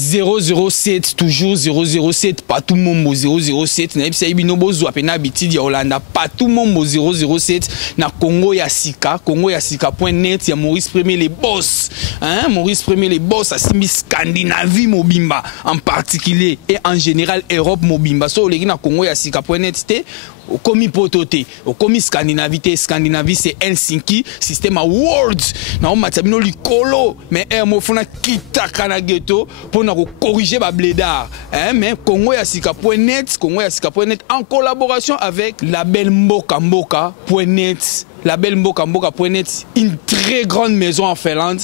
007, toujours 007, pas tout le monde 007, na ibisa ibino bozo apena bitidi ya Hollanda, pas tout le monde 007, na Congo ya Sika, congoyasika.net, ya Maurice Premier les boss, hein, Maurice Premier les boss, asimi Scandinavie mobimba en particulier et en général Europe mobimba, so legi na congoyasika.net te Okomi potote, okomi Scandinavie, Scandinavie c'est Helsinki, système à world. Na matabino likolo, mais mofuna kita kana ghetto pour na corriger ba blédard. Hein, mais congoyasika.net, congoyasika.net en collaboration avec label mbokamboka.net, label mbokamboka.net, une très grande maison en Finlande.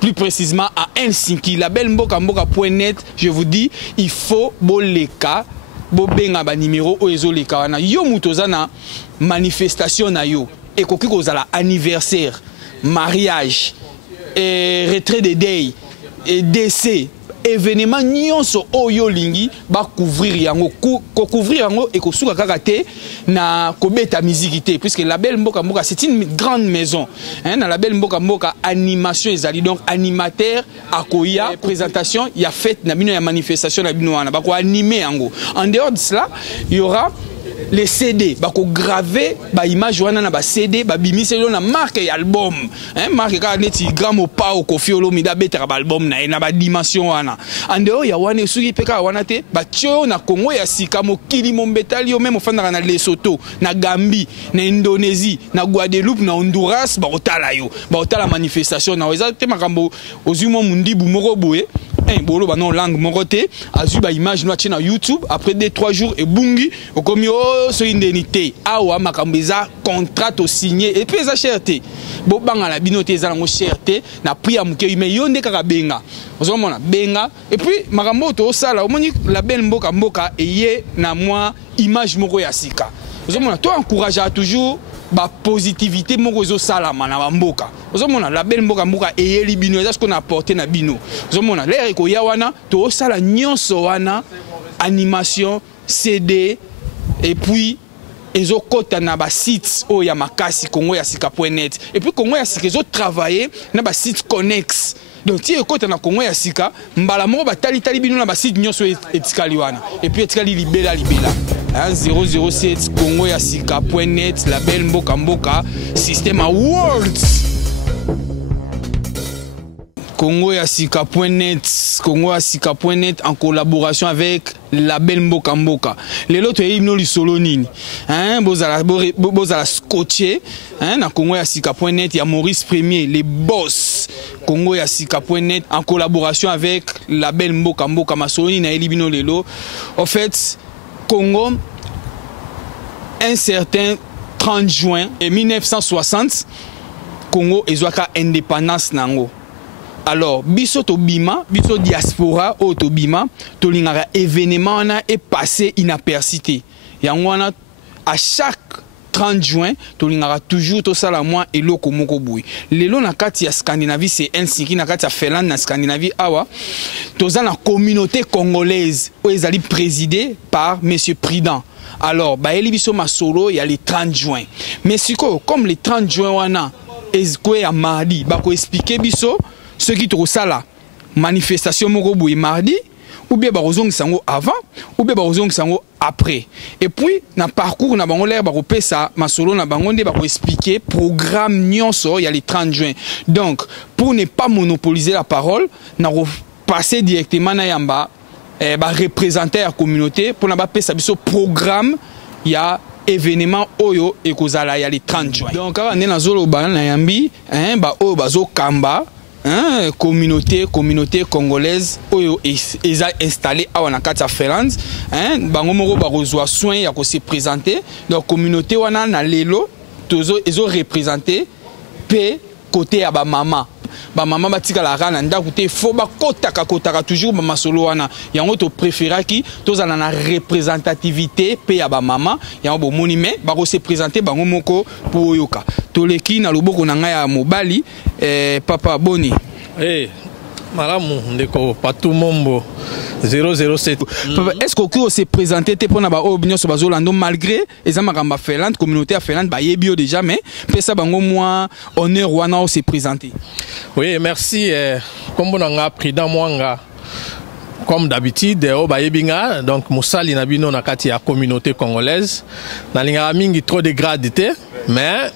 Plus précisément à Helsinki, label mbokamboka.net, je vous dis, il faut boleka bobenga ba numéro oezo le kawana yo mutoza na manifestation na yo et koki kozala anniversaire, mariage et retrait de deuil et décès, événement nyonso oyo lingi ba couvrir yango ko couvrir yango et ko suka kaka te na kobeta musique te, puisque label mboka mboka c'est une grande maison, hein, na label mboka mboka animation ezali, donc animateur akoya présentation ya fête na bino ya manifestation na bino wana ba ko animer yango. En dehors de cela, il y aura les CD, bako graver ba image wana na ba CD ba bimise na marque ya album, hein, marque ka neti gramo pa o Koffi Olomide betera ba album na ba dimension wana. En dehors ya wana suki peka wana te ba tio na Congo ya Sika mokili mombetali yo même ofanda na Lesotho, na Gambie, na Indonésie, na Guadeloupe, na Honduras ba otala yo, ba otala manifestation na eza te makambo ozumo mundibu moko boye. Bolo ba non langue moroté azu ba image no na YouTube après 2-3 jours et bungi okomi so indemnité awa makambeza contrat au signé et puis eza cherté bo banga la binoté eza ngo cherté na prix ya muke mais yonde kaka benga ozomona benga et puis makambo to sala omoni label mboka mboka eye na moi image moko ya Sika ozomona to encourager toujours ba positivité moko zo salama na mboka ozomona label mboka mboka eyeli bino eza ce qu'on a apporté na bino ozomona l'air ko ya wana to sala nyonso wana animation CD et puis ezo kota na ba sites o ya makasi congoyasika.net et puis congoyasika ezo travailler na ba sites connex. Donc si ekota na congoyasika mbala moko ba tali bino na ba sites nyonso etikali wana et puis etikali libela 007 congoyasika.net, label mboka mboka, système à world. congoyasika.net en collaboration avec label mboka mboka. Les autres hymnes li solo nini, hein, bozala scotché, hein, na congoyasika.net, il y a Maurice Premier, les boss. congoyasika.net en collaboration avec label mboka mboka masoni na elibino lelo. En fait, Congo, un certain 30 juin 1960, Congo ezwaka indépendance nango. Alors, biso to bima, biso diaspora o to bima, to lingara événement na est passé inapercité. Yango wana à chaque 30 juin, to lingara toujours to sala moi eloko moko boui. Lelo na kati ya Scandinavie c'est Helsinki, na kati ya Finlande na Scandinavie awa, toza na communauté congolaise où ezali présidée par monsieur Prudent. Alors, bah biso masolo il y a les 30 juin. Mais siko comme les 30 juin wana ezkoe ya mardi, ba ko expliquer biso ce qui te sala manifestation moko boui mardi ou bien barozong sango avant ou bien barozong sango après. Et puis na parcours na bango l'air ba ko pesa masolo na bango nde ba ko expliquer programme nyonso il y a les 30 juin. Donc pour ne pas monopoliser la parole, na passer directement na yamba représenter la communauté pour na ba pesa biso programme il y a événement oyo et kozala il y a les 30 juin. Donc on est dans zolo ba na yambi hein ba o bazo kamba hein, communauté congolaise oyo eza installé à Wanakata Finlande, hein, bango moko ba reçoit soin ya ko se présenter. Donc communauté wana na lelo tozo ezo représenter pe côté ya ba mama batika la rana nda kote fo ba kotaka toujours ba masolo wana yango to préféraki tozala na représentativité pe ya ba mama yango bo moni mais ba ko se présenter bango moko po yoka toleki na loboko na ngai ya mobali papa boni malamu ndeko Patou Mombo 007. Est-ce que s'est présenté pour na ba opinion sur bazolando malgré les amakamba Finlande communauté à Finlande ba yebio déjà mais pesa bango moi honneur wana s'est présenté. Oui, merci comme on a pris dans Mwanga comme d'habitude au bayebinga donc musali na bino na kati ya communauté congolaise na linga mingi trop de gradité mais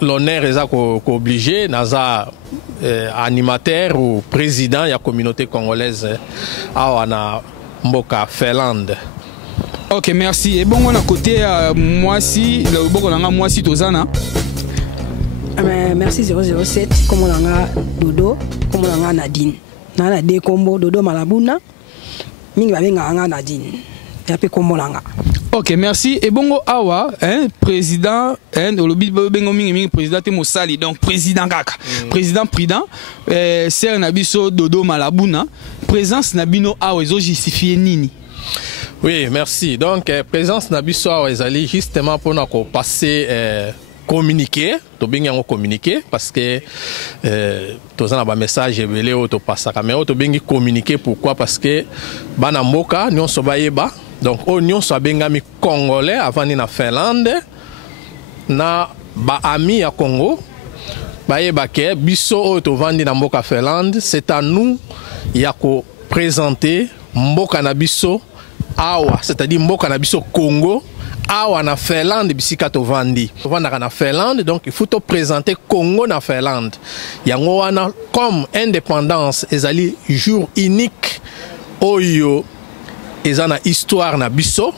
l'honneur est obligé naza animateur ou président ya communauté congolaise awana mboka Finlande. Ok, merci. Et bon, on a côté moi si le bon on a moi si tozana. Merci 007 comme on a Dodo comme on a Nadine. Na de combo Dodo Malabuna. Mingi ba benga Nadine. Ya pe combo langa. Ok, merci. Et bon awa président au lobby bengo mingi président te mosali donc président kaka. Président prudent ser na biso Dodo Malabuna. Présence na bino awa ezo justifier nini? Oui, merci. Donc, présence Nabiso Ezali justement pour nous passer communiquer, to bien communiquer parce que tous on a un message belé auto passe caméra to bien communiquer pourquoi parce que bana moka nous so bayeba donc nous so bengami congolais avant ni na Finlande na ba ami ya Congo bayeba ke biso auto vandi na mboka Finlande c'est à nous ya ko présenter mboka na biso awa c'est-à-dire mboka na biso Congo awa na Finlande bisika to vandi na Finlande donc il faut te présenter Congo na Finlande yango wana comme indépendance ezali jour unique oyo ezana histoire na biso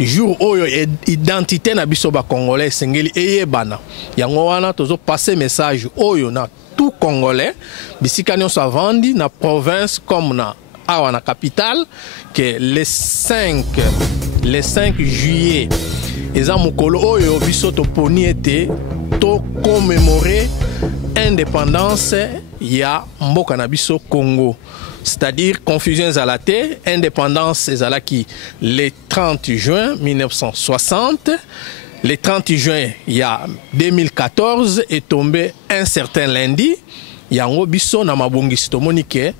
jour oyo identité na biso ba congolais sengeli eyebana yango wana tozo passer message oyo na tout congolais bisika nyonso avandi na province comme na awa na capitale que les 5 juillet eza mokolo oyo biso toponi ete to commémorer indépendance ya mboka na biso Congo, c'est-à-dire confusion ezalate indépendance ezalaki le 30 juin 1960. Le 30 juin il y a 2014 est tombé un certain lundi yango biso na mabongisi tomoni ke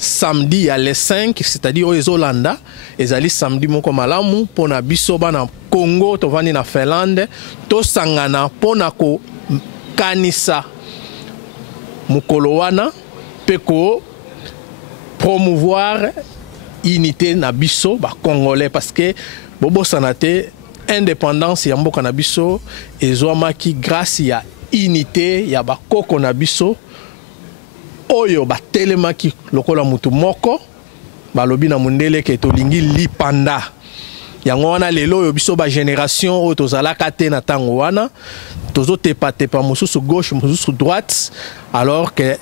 samedi ya le 5 c'est-à-dire aux Hollanda ezali samedi moko malamu pona biso bana Congo to vani na Finlande to sangana pona ko kanisa mukolo wana peko promouvoir unité na biso ba congolais parce que bobo sanate indépendance ya mboka na biso ezwamaki grâce ya unité ya ba koko na biso oyo batelemaki lokola mutu moko balobi na mundele ke tolingi lipanda yango wana lelo oyo biso ba génération oyo tozalaka te na tango wana tozotepa mosusu gauche mosusu droite alors que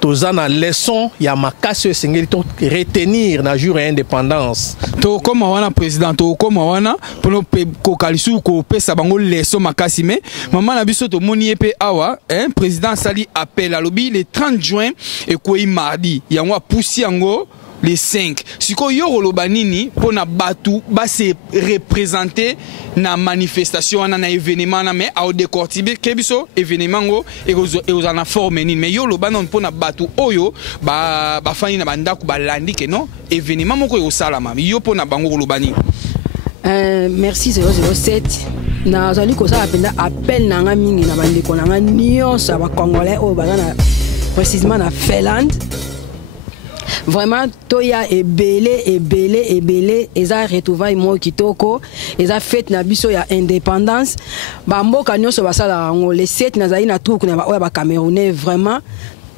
tozana leçon ya makasi esengeli to retenir na jour ya indépendance to koma wana président to koma wana pono ko kalisu ko pesa bango leçon makasi mais maman na biso to moni epe awa président sali appel à lobby le 30 juin et ko mardi yango poussi yango les 5 siko yo loba nini pona batu ba se représenter na manifestation na événement na mais au décortiquer kebiso événement ngo et aux en forme nini mais yo loba non pona batu oyo ba fani na bandako ba landi ke non événement moko yo salama yo pona bango loba nini. Merci 007 na zali ko ça appel na nga mingi na bandeko na nga nyonso ba congolais o ba na précisément na Finlande. Vraiment toya ebele eza retrouvaille mo kitoko eza fête na biso ya indépendance ba mboka nyonso basala ngo les 7 nazali na truc na ba Camerounais vraiment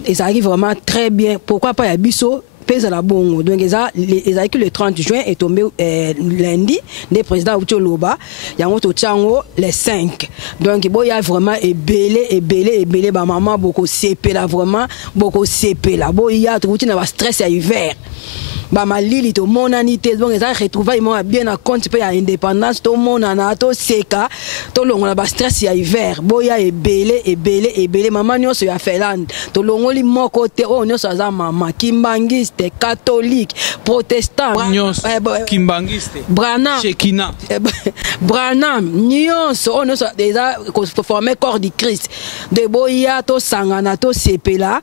ezali vraiment très bien pourquoi pas ya biso pesa la bongo donc ezali que le 30 juin est tombé lundi des présidents Utoloba yango to tchango les 5 donc boya vraiment ebele ba maman beaucoup CP là vraiment beaucoup CP là boya to na ba stress ya hiver ba malili to monanité donc ezali retrouvaille mo bien à compte pe ya indépendance to monana to seka to longola ba stress ya hiver boya ebele maman nyonso ya Finlande to longoli moko te o nyonso za mama kimbangiste catholique protestant kimbangiste Branham Shekina Branham nyonso o nyonso déjà ko former corps du Christ de boya to sangana to sepela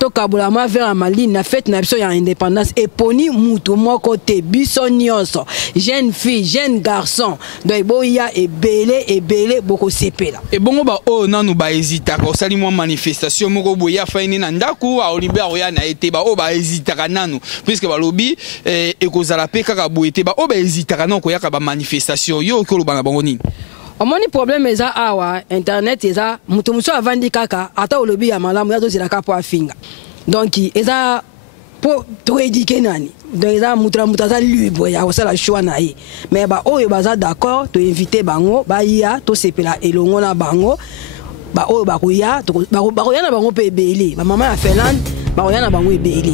to kabulama vers la Mali na fête na biso ya indépendance et poni mutu moko te biso nyonso jeune fille jeune garçon donc boya ebele boko sepela et bongo ba o nanu ba hésita ko sali mo manifestation moko boya faini na ndaku a Olivier oya na été ba o ba hésita kananu puisque ba lobi e kozala pe kaka boyete ba o ba hésita kanako ko yaka ba manifestation yo ko lobana bango nini omoni problème eza awa internet eza mutu muso avandi kaka ata olobi ya malamu ya tozela ka po afinga donc eza po to éduquer nani donc eza mutra mutaza libre ya kosala choix na ye mais ba oyo baza d'accord to inviter bango ba ya to sepela elongo na bango ba oyo bakoya na bango pe ebele ba mama ya Finlande bakoya na bango ebele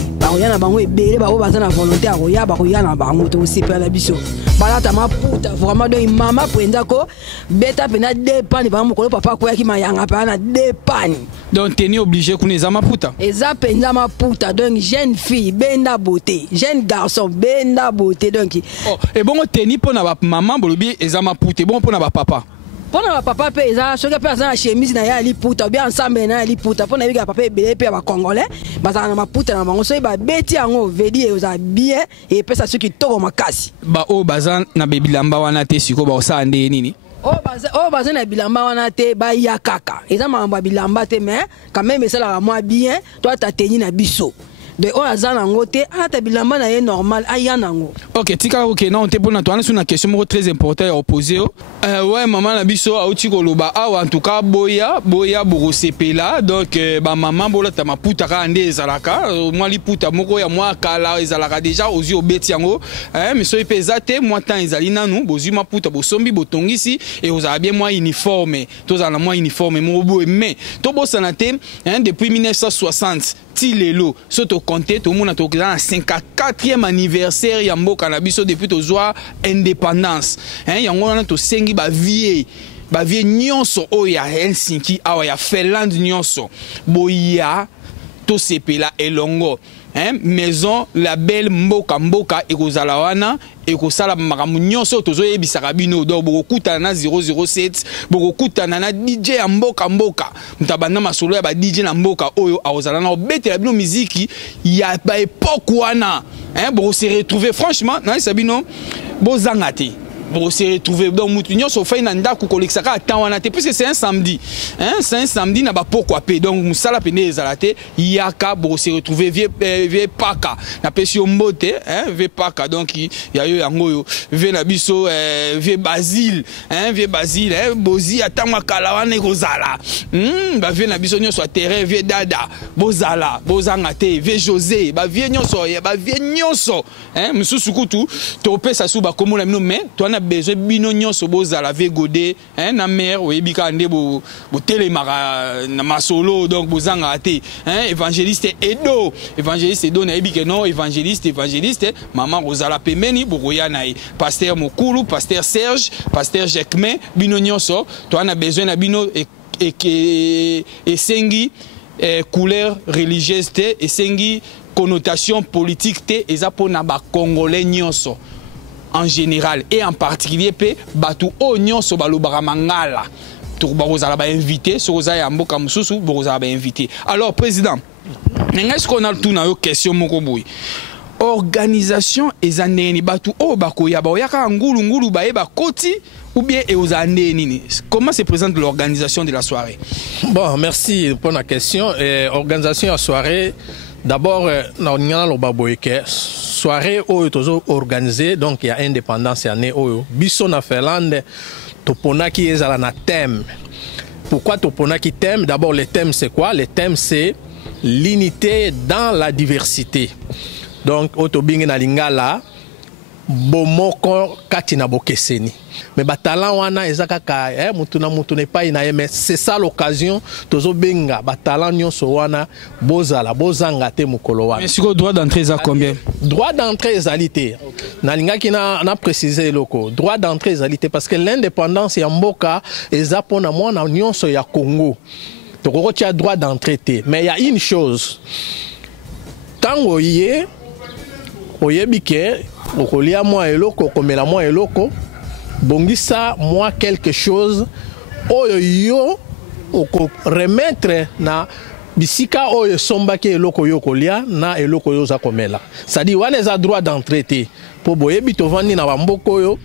ba oyo baza na volonté ya bakoya na bango to sepela biso balata maputa vraiment donc mama prenda ko beta pena dépendre ba mokolo papa ko yaki mayanga pa na dépendre donc teni obligé kuneza maputa eza penza maputa donc jeune fille benda beauté jeune garçon benda beauté donc oh et bon teni pona ba maman bolobi eza maputa bon pona ba papa pona ba papa pe eza soki pe eza na chemise na ya liputa bien ensemble na liputa pona biga papa ebele pe ba congolais bazana na maputa na bango so ba beti yango vedi eza bien et pesa soki toko makasi ba o bazan na bebilamba wana te siko ba osande nini oh baza na bilamba wana te ba ya kaka eza mamba bilamba te mais quand même ça la moi bien toi ta tenir na biso de o azana ngote ata bilamba na ye normal aya nango OK tika OK non te pona toi na question très importante à poser ouais maman na biso auti koloba awa en tout cas boya boko sepela donc ba maman bola ta maputa ka ande ezalaka moi liputa moko ya moi kala ezalaka déjà ozi obeti yango mais so epeza te moi temps ezali nanu bozi maputa bosombi botongisi et oza bien moi uniforme tozala moi uniforme mo bo mais to bosana te depuis 1960 ti lelo so to compter to mona to na 54e anniversaire ya mboka na biso depuis to zwa indépendance yango na to sengi ba vie nyonso oya Helsinki awa ya Finlande nyonso boya to sepela elongo maison la belle mboka ekozala wana ekosala makambo nyonso tozoyebisaka bino donc bokutana na 007 bokutana na DJ ya mboka mutabanda masolo ya ba DJ na mboka oyo aozala na obetela bino muziki ya ba époque wana boko se retrouver franchement na sabino bozanga te pour se retrouver donc mutunyo so fait nanda ku kolexaka atawana te puisque c'est un samedi na ba pourquoi pe donc musala pene ezalate yaka pour se retrouver vie paka na pesi mbote vie paka donc ya yo yango yo vie na biso vie Basile bozi atangwa kala wana kozala ba vie na biso nyonso terrain vie dada bozanga te vie José ba vie nyonso mususu kutu to pesa su ba komona mino mais to na besoin bino nyonso bozala ve godé na mère oyebika nde bo telemaka na masolo donc bozanga te évangéliste Edo na yebike non évangéliste maman rozala pemeni bokoya na pasteur Mokulu pasteur Serge pasteur Jacquemin bino nyonso to na besoin na bino et sengi couleur religieuse te et sengi connotation politique te eza pona ba congolais nyonso en général et en particulier pe batu o nyonso balobaka mangala to bakozala ba invité sokoza ya mboka mususu bokozala ba invité. Alors président est-ce qu'on a tout na yo question moko boy organisation ezaneni batu o bakoya ba yaka ngulu ba eba koti ou bien eozane nini comment se présente l'organisation de la soirée? Bon, merci pour la question. Organisation à soirée d'abord na lo baboyeke soirée oyo tozo organisée donc il y a indépendance année oyo biso na Finlande toponaki ezala na thème. Pourquoi toponaki thème? D'abord le thème c'est quoi? Le thème c'est l'unité dans la diversité. Donc otobingi na lingala bomoko kati na bokeseni. Mais batalan wana ezaka ka mutu ne pas ina mais c'est ça l'occasion tozo benga batalan nyonso wana bozanga te mukolo wana. Mais sur droit d'entrée za combien? Droit d'entrée ezalité. Na linga ki na préciser loko. Droit d'entrée ezalité parce que l'indépendance ya mboka ezapona mwana nyonso ya Congo. Toko tia droit d'entrée te. Mais il y a une chose. Tango yé oyebike okolia moi eloko komela moi eloko bongisa moi quelque chose oyo yo oko remettre na bisika oyo sombaki eloko yo kolia na eloko yo za komela. C'est-à-dire wana eza droit d'entrer po boyebi tovandi na bamboko oyo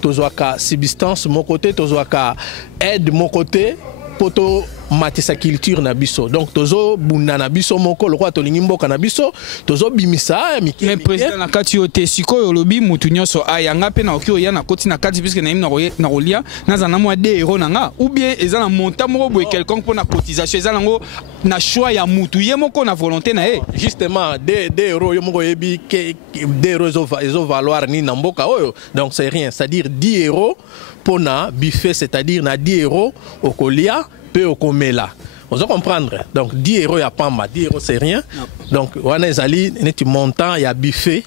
tozwaka subsistance mon côté tozwaka aide mon côté poto matisa culture na biso. Donc tozo bunda na biso moko lokwa tolingi mboka na biso tozo bimisa miki. Mais président na kati yote siko lobi mutu nyonso ayanga pe na okio ya na koti na kati puisque na na rolia na za na mwa de euro nanga ou bien eza na montant moko boye quelconque pour na cotisation eza nango na choix ya mutu ye moko na volonté na e. Justement de euro yo moko yebi ke de euro zo valoir ni na mboka oyo. Donc c'est rien, c'est-à-dire 10 euros pour na buffet, c'est-à-dire na 10 euros au kolia peu au komela. Vous allez comprendre. Donc 10 euros ya pamba, 10 euros c'est rien. Donc wana ezali neti montant ya buffet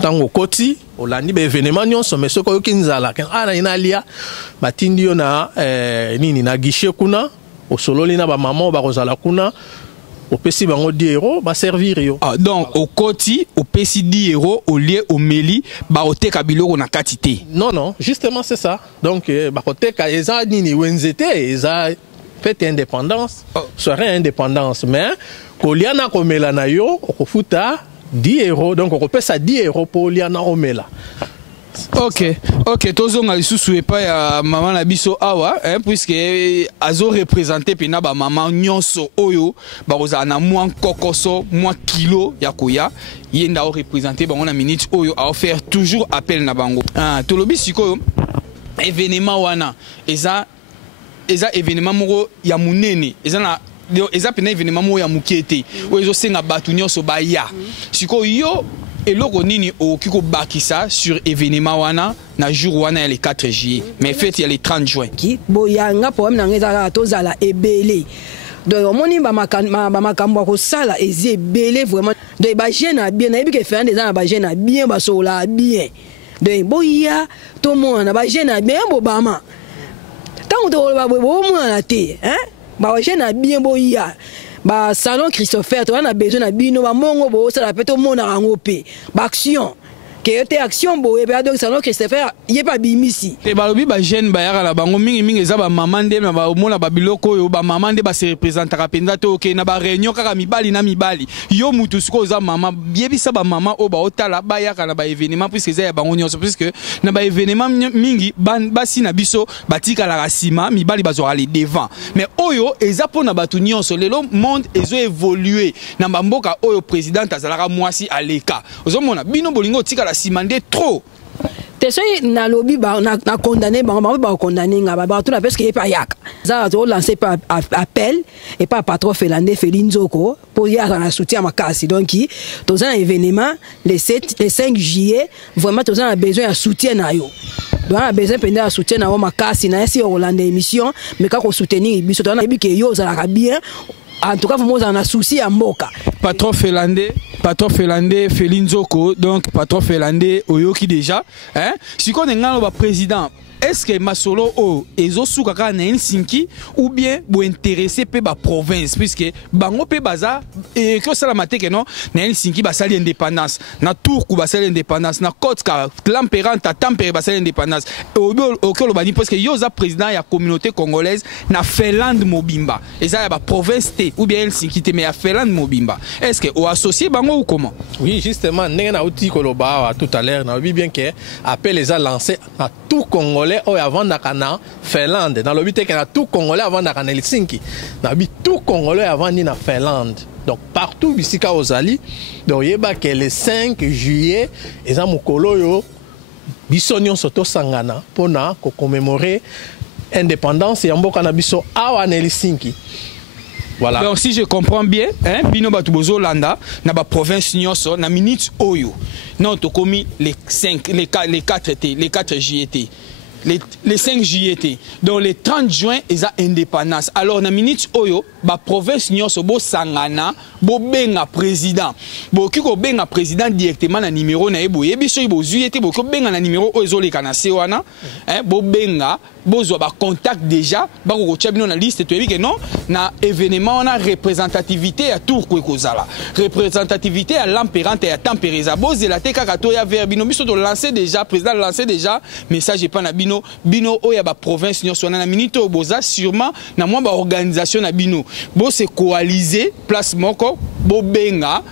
tango koti olandi be événement nyonso mais soko yokinzala ana inalia batindi yo na nini na guichet kuna osololi na ba maman ba kozala kuna opesi bango 10 euros ba servir yo. Ah, donc au koti opesi 10 euros au lieu au meli ba oteka biloko na katité. Non non, justement c'est ça. Donc ba oteka eza nini wenzete eza fête indépendance, soirée indépendance mais koliana komela na yo okofuta 10 euros donc on peut ça 10 euros pour liana omela. Ok, tozonga lisusu epa ya maman na biso awa puisque azo représenter pena ba maman nyonso oyo ba kozala na mwa kokoso mwa kilo ya koya yenda o représenter bango na minute oyo a faire toujours appel na bango. Tolobi sikoyo événement wana eza événement moko ya munene eza na eza pena événement moko ya mukete oyo ezo senga batu nyonso ba ya sikoyo yo eloko nini okiko bakisa sur événement wana na jour wana ya le 4 juillet mais fête ya le 30 juin ki boyanga problème na ngeza tozala ebele donc omoni ba makambo ko sala ezi ebele vraiment donc ba jeune bien na ebike faire des ans ba jeune bien ba sola bien donc boya to mona ba jeune bien bo bama tant to ba bo mona te ba jeune bien boya ba salon Christopher to na besoin na bino ba mongo bo sala peto mona rango pe ba action que te action bo e donc salon Christopher yé pas bimisi te balobi ba jeune ba yaka la bango mingi eza ba maman nde na ba mona ba biloko yo ba maman nde ba se représentera penza to ke na ba réunion kaka mibali na mibali yo mutu siko za maman yebisa ba maman o ba otala ba yaka na ba événement puisque eza ya bango nyonso puisque na ba événement mingi basi na biso batika la rasima mibali bazora les devant mais oyo eza pona batu nyonso lelo monde ezo évoluer na mboka oyo président azalaka mwasi aleka ozomona bino bolingo tika la simandé trop. Te soy na lobby ba na condamné ba condamné nga ba tout la parce que pas yak. Ça a lancé par appel et pas patron Félandé Félinzoko pour y avoir un soutien à ma casse donc qui dans un événement les 5 juillet vraiment tous a besoin de soutien na yo. Donc on a besoin de soutien na ma casse na si Hollande émission mais quand on soutenir biso on a dit que yo ça la bien en tout cas vous en a souci à mboka. Patron Félandé Félinzoko donc patron Félandé oyoki déjà si on est le président est-ce que Masolo o ezosuka ka na Helsinki ou bien bo intéressé pe ba province puisque bango pe baza et que ça la mateke non na Helsinki ba sali indépendance na Turku ba sali indépendance na Kotka Lamperanta Tampere ba sali indépendance au que le bani parce que yo za président ya communauté congolaise na Finlande mobimba et ça ya ba province T ou bien Helsinki te mais ya Finlande mobimba est-ce que o associé bango ou comment? Oui justement nenga outi koloba tout à l'heure na bien que appel les a lancé à tout Congolais avant d'akana Finlande dans le but que tout Congolais avant d'akana Helsinki na bi tout Congolais avant ni na Finlande donc partout bisika ozali donc yeba que le 5 juillet eza mukolo yo biso nyonso to sangana pona ko commémorer indépendance ya mboka na biso awa na Helsinki. Voilà. Donc si je comprends bien, bino batu bozo landa na ba province nyonso na minute oyo. Non to komi les 4 juillet. Les 5 juillet. Donc les 30 juin ils a indépendance. Alors na minute oyo ba province nyonso bo sangana bo benga président. Bo kiko benga président directement na numéro na ebo yebiso bo juillet bo ko benga na numéro oyo le kana se wana bo benga bozo ba contact déjà ba ko tchabino na liste to yebi que non na événement on a représentativité à Turku ekozala représentativité à l'empérante et à tempéreza bozela te kaka to ya vers bino biso to lancer déjà président lancer déjà message pas na bino oya ba province nyonso na minute boza sûrement na moi ba organisation na bino Bo se coaliser place moko bo benga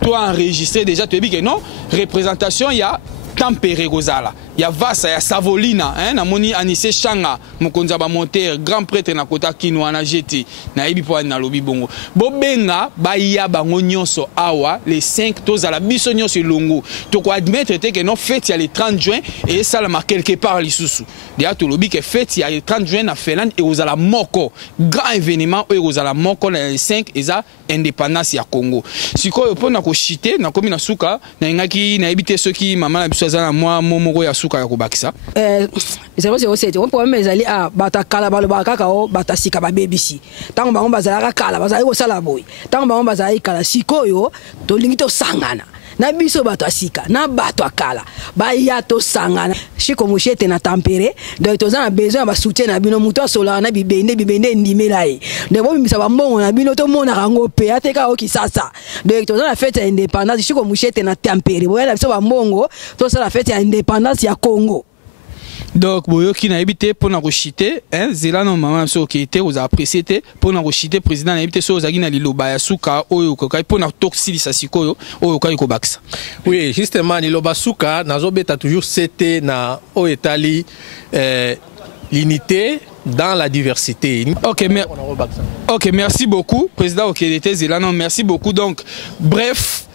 toi enregistrer déjà tu dis que non représentation il y a tempéré gozala ya vasa ya savolina hein na moni anise changa mokonza ba monter grand prêtre na kota kinwa na jeté na yebi po na lobi bongo bo benga ba ya bango nyonso awa les 5 tozala biso nyonso longo to ko admettre que non fête ya le 30 juin et ça la quelque part lisusu dia to lobi que fête ya le 30 juin na Finlande et ozala moko grand événement et ozala moko na les 5 eza indépendance ya Congo sikoyo pona ko chiter na komi na suka na ngaki na yebite soki mama na biso azana moi momoko ya suka ya kobakisa c'est un problème ezali a bata kala balobaka ka o bata sika ba BBC tango bango bazala kala bazali ko sala boy tango bango bazali kala sikoyo to lingi to sangana na biso bato asika na bato akala ba ya to sangana shiko mushete na tempéré donc to za besoin ba soutien na bino muto sola na bibende ndimela e de bo bimisa ba mbongo na bino to mona rango pe ateka o kisasa donc to za la fête ya indépendance shiko mushete na tempéré bo ya biso ba mbongo to sa la fête ya indépendance ya Congo. Donc boyoki na ebité pour na rochiter hein zela no mama so qui était aux apprécié pour na rochiter président na ebité so zagi na liloba ya suka oyo ko kai pour na toxilisa sikoyo oyo kai ko baksa. Oui, justement liloba suka nazo beta toujours c'était na o etali l'unité dans la diversité. OK, merci beaucoup président Okedete Zelano, merci beaucoup. Donc bref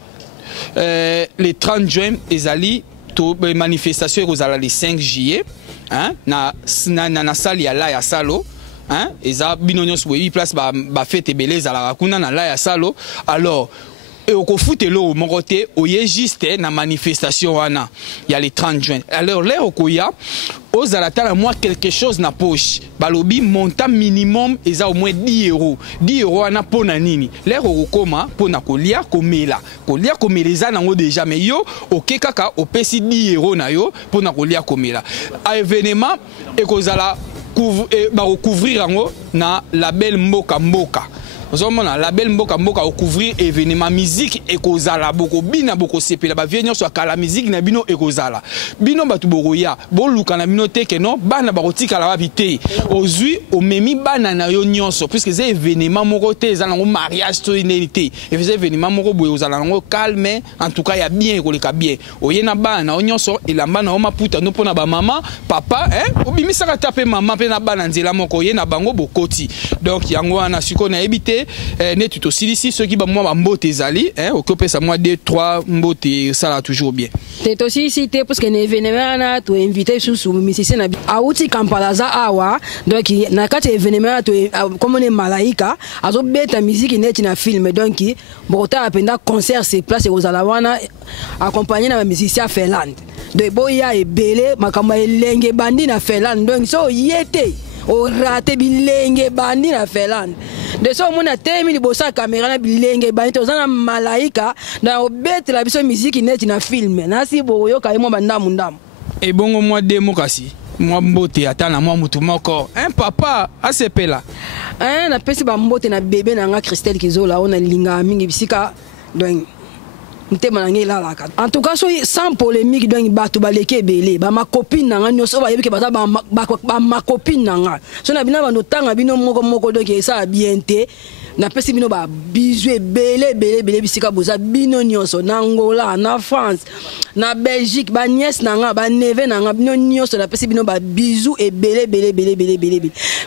les 30 juin ezali to manifestation kozala les 5 juillet hein na salle ya la ya salo hein eza binonyos boyi place ba fête beleza la kuna na la ya salo alors et au kofutelo mongote oye juste na manifestation wana ya les 30 juin alors là okoya ozalata moi quelque chose na poche balobi montant minimum eza au moins 10 € wana pona nini l'air okoma pona kolia komeleza nango déjà mais yo OK kaka opesi 10 € na yo pona kolia komela a événement ekozala ba recouvrir yango na label mboka Nous avons un label Mboka au couvrir événement musique et kozala boko bina boko sepela ba vienyo so kala musique na bino ekozala bino batu boroya boluka na bino te que non bana barotika la babité ozui o memi bana na yo nyonso puisque c'est événement moko te za nango mariage to inélité et faisait événement moko boye ozala nango calme en tout cas ya bien koleka bien oyena bana o nyonso elamba na o maputa no pona ba mama papa hein obimisaka taper maman pe na bana nzela moko yena bango bokoti donc yango wana siko na ebité netu to silisi ceux qui ba moi mbote zali hein occupé ça moi 2-3 mbote ça là toujours bien c'est aussi ici parce que l'événement na to invité sous musicien na auti Kampala za awa donc na kati événement to comme on est malaika azo beta musique net na film donc bota apenda concert c'est place aux alawana accompagné na musicien Finlande de boya et belé makamba elenge bandi na Finlande donc so yete o raté bilenge bandi na Finlande de so mona temi libosa caméra na bilenge bandi to zana malaika na obete la biso musique net na film na si boyo ka mo bandamu ndamu et bongo moi démocratie moi mbote atana moi mutu moko un papa asepela hein na pesi ba mbote na bébé na nga Christelle Kizola ona linga mingi bisika donc en tout cas sans polémique donc bato baleke belé ba ma copine nanga nyoso ba yebike ba ma copine nanga so na bina bando tanga bino moko donc ça bien te na pesi bino ba bizu belé bisika boza bino nyoso na Angola na France na Belgique ba nièce nanga ba neve nanga bino nyoso na pesi bino ba bizu et belé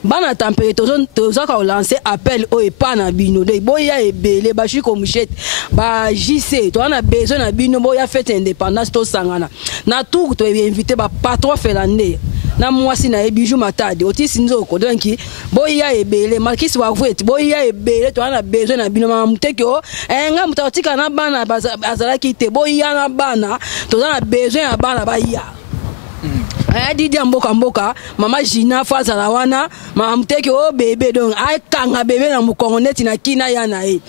bana température toza ka lancer appel o epa na bino de boya e belé ba chiko muchette ba JC to na besoin na bino boya fête indépendance to sangana na tout to invité ba patron Finlandais na mwasi na ebiju matade otisi nzoko donc boya e belé marquis wa vote boya e belé to na besoin na bino mamuteke o nga mutatika na bana azala kite boya na bana to na besoin ya bana ba ya Didi mboka mama Gina faza la wana mama mteke o bébé donc ay kanga bébé na mukongo neti na kina ya na e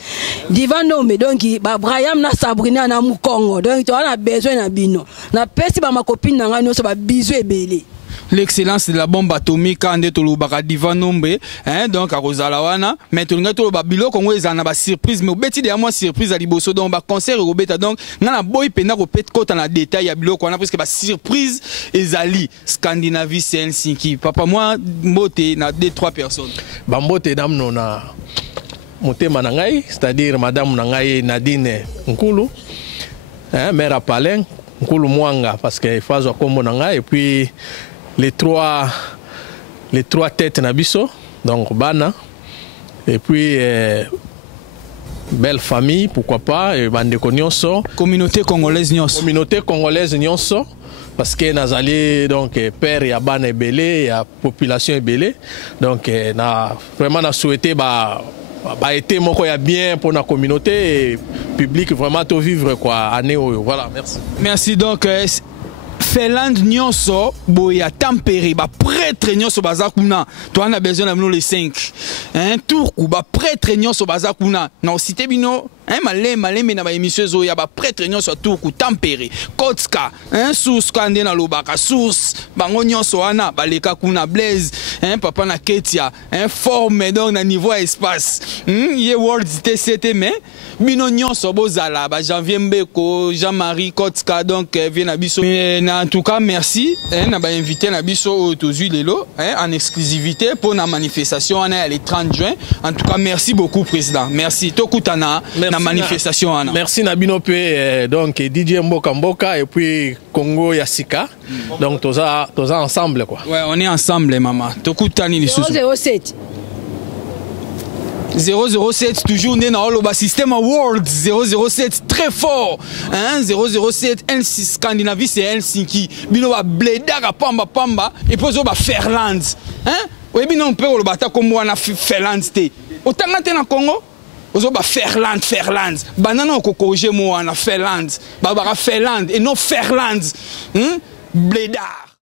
divan nombe donc ba Braham na Sabrina na mukongo donc to ana besoin na bino na pesi ba ma copine na ngano so ba bizu ebele l'excellence de la bombe atomique ande to lobaka divan nombe hein donc a Rosalawana mais to ngato ba biloko ngo ezana ba surprise mais obeti de moi surprise à liboso donc ba concert robeta donc na boy pena ko pet kota na détail ya biloko wana parce que ba surprise ezali Scandinavie Helsinki papa moi mbote na 2-3 personnes ba mbote damno na motema na ngai, c'est-à-dire madame na ngai Nadine Nkulu, mère à Palin, Nkulu Mwanga, parce qu'il faut avoir comme na ngai, et puis les trois têtes nabiso, donc Bana, et puis belle famille, pourquoi pas, et Bandeko Nyonso. Communauté congolaise Nyonso. Communauté congolaise Nyonso, parce que Nazali, donc, père, il y a Bana et Belé, il y a population et Belé. Donc, vraiment, on a souhaité, été bien pour la communauté et public, vraiment, tout vivre, quoi, année. Voilà, merci. Merci, donc. Feland Nyonso boya tempéré ba prêtre Nyonso bazakuna to on a besoin de les 5 tourku ba prêtre Nyonso bazakuna na cité bino malé na ba émission zo ya ba prêtre Nyonso tourku tempéré kotska source kande na lobaka source bango Nyonso ana baleka kuna blaze papa na ketia forme donc na niveau espace ye world TCT mais bino Nyonso bozala ba Janvier Mbeko Jean-Marie Kotska donc vient na biso. En tout cas, merci. On a invité Nabiso aux Lelo en exclusivité pour la manifestation le 30 juin. En tout cas, merci beaucoup, Président. Merci. Tokutana, la manifestation. Merci Nabino P, donc DJ Mboka Mboka et puis Congo Yassika. Donc, tous ensemble, quoi. Ouais, on est ensemble, maman. Tokutani, les sous. 007. 007 toujours né dans le système World 007 très fort 007 L6 Scandinavie c'est Helsinki bino ba bledaka pamba et puis ba Ferland oui bino on peut le bata comme on a Ferland té autant que na Congo ozo ba Ferland banana ko corriger moi na Ferland ba Ferland et non Ferland bledar.